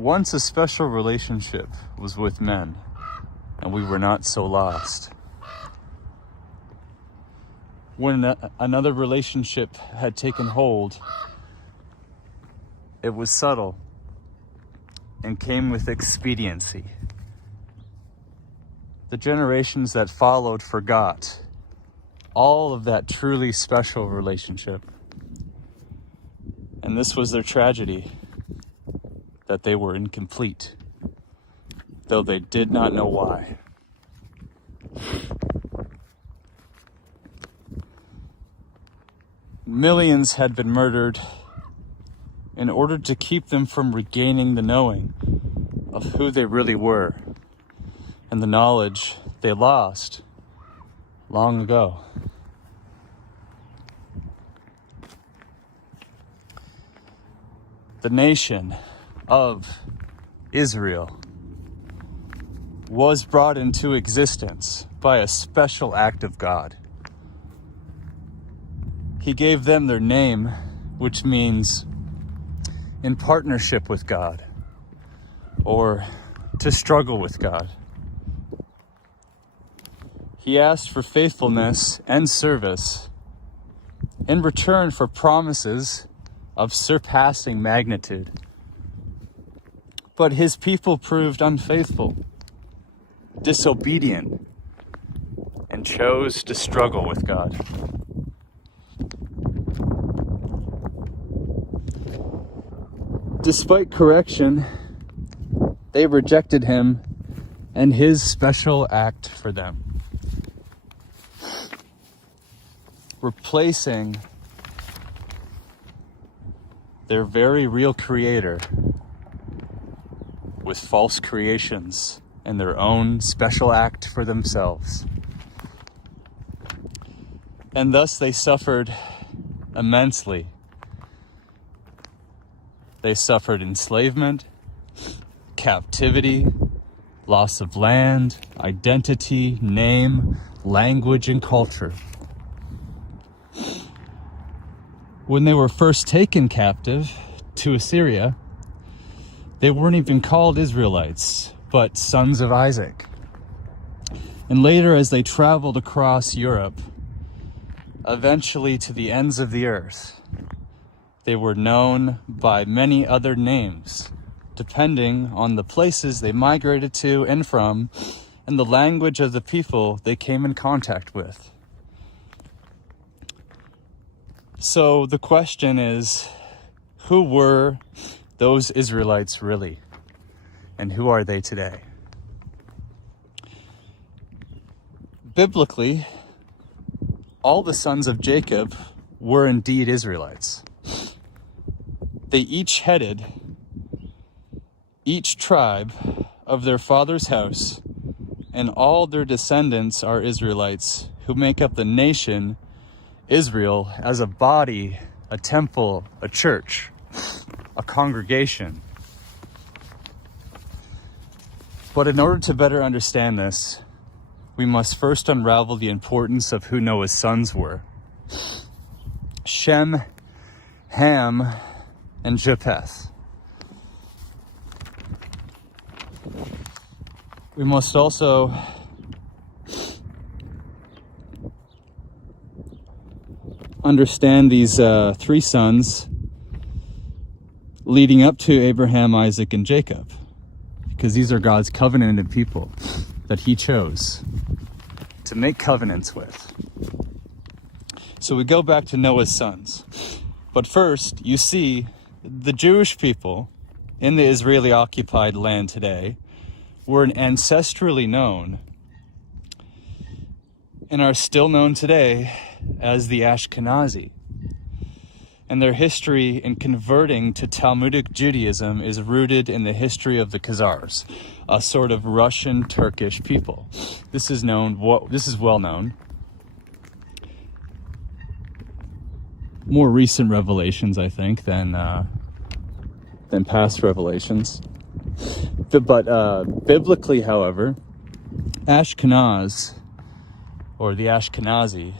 Once a special relationship was with men, and we were not so lost. When another relationship had taken hold, it was subtle and came with expediency. The generations that followed forgot all of that truly special relationship. And this was their tragedy, that they were incomplete, though they did not know why. Millions had been murdered in order to keep them from regaining the knowing of who they really were and the knowledge they lost long ago. The nation of Israel was brought into existence by a special act of God. He gave them their name, which means in partnership with God, or to struggle with God. He asked for faithfulness and service in return for promises of surpassing magnitude. But his people proved unfaithful, disobedient, and chose to struggle with God. Despite correction, they rejected him and his special act for them, replacing their very real creator with false creations and their own special act for themselves. And thus they suffered immensely. They suffered enslavement, captivity, loss of land, identity, name, language, and culture. When they were first taken captive to Assyria, they weren't even called Israelites, but sons of Isaac. And later, as they traveled across Europe, eventually to the ends of the earth, they were known by many other names, depending on the places they migrated to and from, and the language of the people they came in contact with. So the question is, who were those Israelites really? And who are they today? Biblically, all the sons of Jacob were indeed Israelites. They each headed each tribe of their father's house, and all their descendants are Israelites who make up the nation Israel as a body, a temple, a church, a congregation. But in order to better understand this, we must first unravel the importance of who Noah's sons were. Shem, Ham, and Japheth. We must also understand these three sons leading up to Abraham, Isaac, and Jacob, because these are God's covenanted people that he chose to make covenants with. So we go back to Noah's sons. But first, you see, the Jewish people in the Israeli-occupied land today were ancestrally known and are still known today as the Ashkenazi. And their history in converting to Talmudic Judaism is rooted in the history of the Khazars, a sort of Russian Turkish people. This is well known. More recent revelations, I think, than past revelations. But biblically, however, Ashkenaz, or the Ashkenazi,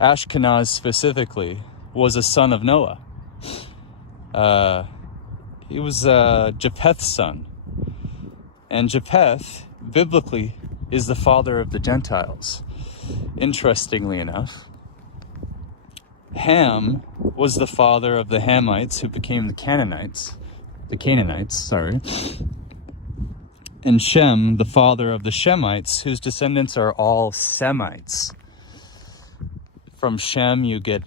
Ashkenaz specifically, was a son of Noah. He was Japheth's son. And Japheth, biblically, is the father of the Gentiles. Interestingly enough, Ham was the father of the Hamites, who became the Canaanites, and Shem, the father of the Shemites, whose descendants are all Semites. From Shem, you get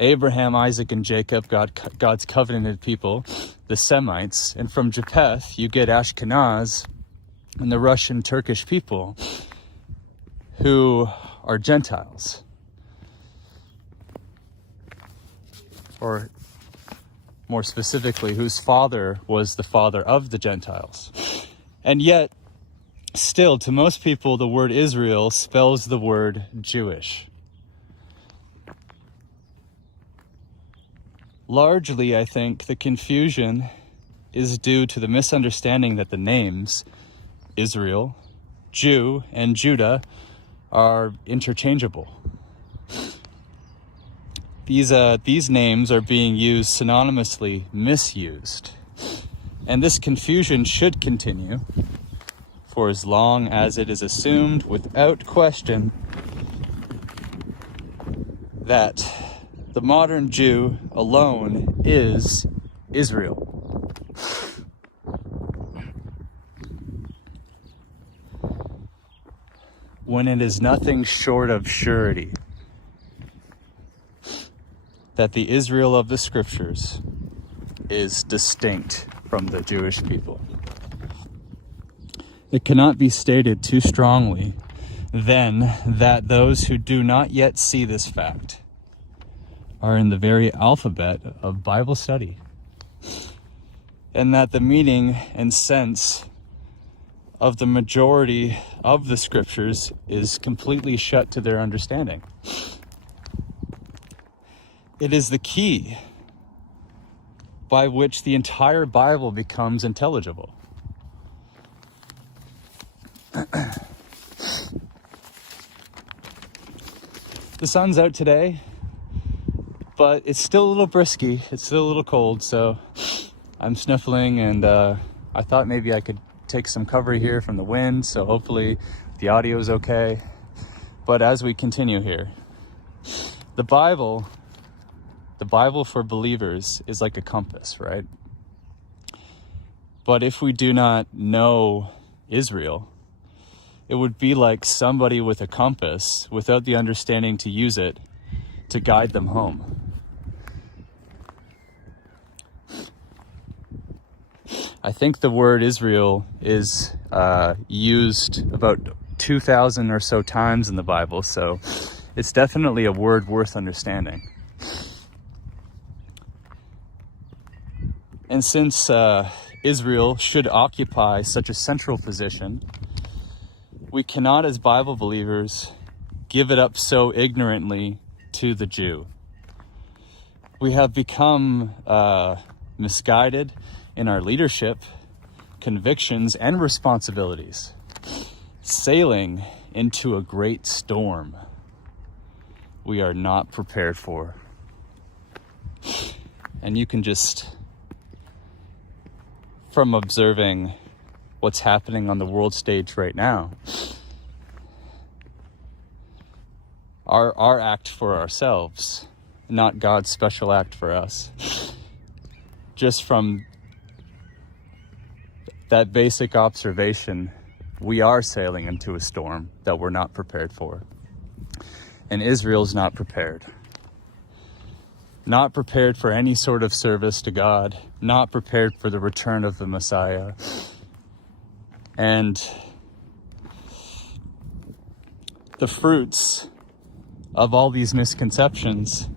Abraham, Isaac, and Jacob, God's covenanted people, the Semites. And from Japheth, you get Ashkenaz and the Russian Turkish people, who are Gentiles. Or more specifically, whose father was the father of the Gentiles. And yet, still, to most people, the word Israel spells the word Jewish. Largely, I think, the confusion is due to the misunderstanding that the names Israel, Jew, and Judah are interchangeable. These names are being used synonymously, misused. And this confusion should continue for as long as it is assumed without question that the modern Jew alone is Israel. When it is nothing short of surety that the Israel of the Scriptures is distinct from the Jewish people. It cannot be stated too strongly, then, that those who do not yet see this fact are in the very alphabet of Bible study, and that the meaning and sense of the majority of the Scriptures is completely shut to their understanding. It is the key by which the entire Bible becomes intelligible. The sun's out today, but it's still a little brisky. It's still a little cold, so I'm sniffling, and I thought maybe I could take some cover here from the wind, so hopefully the audio is okay. But as we continue here, the Bible for believers is like a compass, right? But if we do not know Israel, it would be like somebody with a compass without the understanding to use it to guide them home. I think the word Israel is used about 2,000 or so times in the Bible, so it's definitely a word worth understanding. And since Israel should occupy such a central position, we cannot, as Bible believers, give it up so ignorantly to the Jew. We have become misguided in our leadership, convictions, and responsibilities, sailing into a great storm we are not prepared for. And you can just, from observing what's happening on the world stage right now, our act for ourselves, not God's special act for us, just from that basic observation, we are sailing into a storm that we're not prepared for. And Israel's not prepared. Not prepared for any sort of service to God, not prepared for the return of the Messiah. And the fruits of all these misconceptions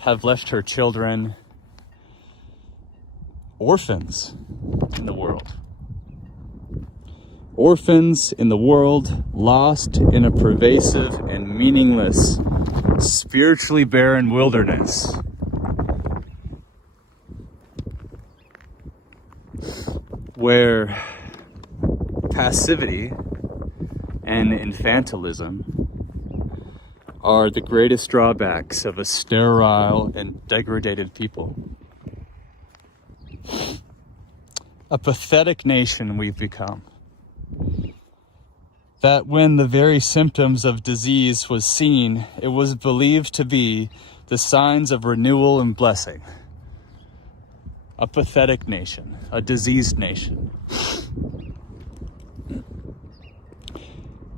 have left her children orphans in the world. Orphans in the world, lost in a pervasive and meaningless, spiritually barren wilderness. Where passivity and infantilism are the greatest drawbacks of a sterile and degraded people. A pathetic nation we've become. That when the very symptoms of disease was seen, it was believed to be the signs of renewal and blessing. A pathetic nation, a diseased nation.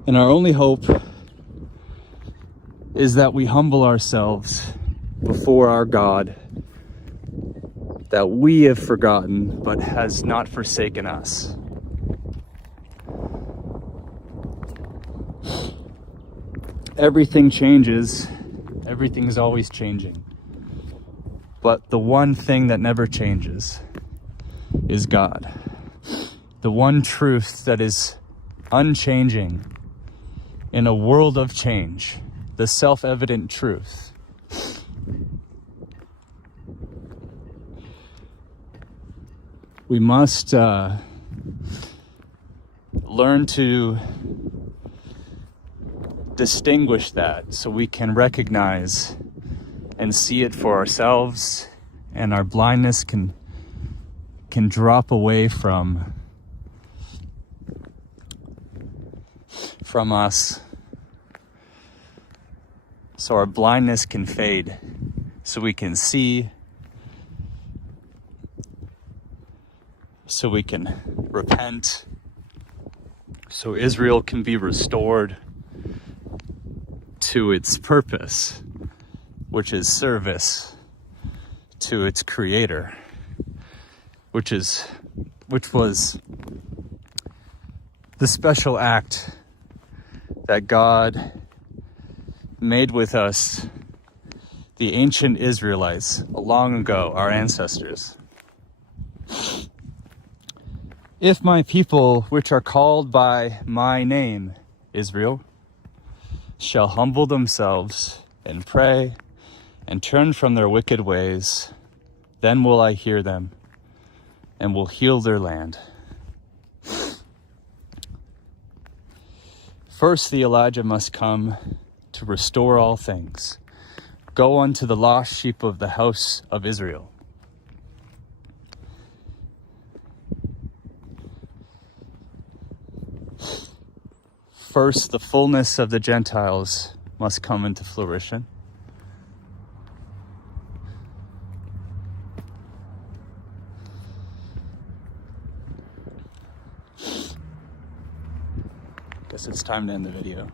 And our only hope is that we humble ourselves before our God, that we have forgotten but has not forsaken us. Everything changes, everything is always changing. But the one thing that never changes is God. The one truth that is unchanging in a world of change, the self-evident truth. We must learn to distinguish that so we can recognize and see it for ourselves, and our blindness can drop away from us, so our blindness can fade, so we can see, so we can repent, so Israel can be restored to its purpose, which is service to its creator, which was the special act that God made with us, the ancient Israelites, long ago, our ancestors. If my people, which are called by my name, Israel, shall humble themselves and pray and turn from their wicked ways, then will I hear them and will heal their land. First, the Elijah must come to restore all things. Go unto the lost sheep of the house of Israel. First, the fullness of the Gentiles must come into fruition. Guess it's time to end the video.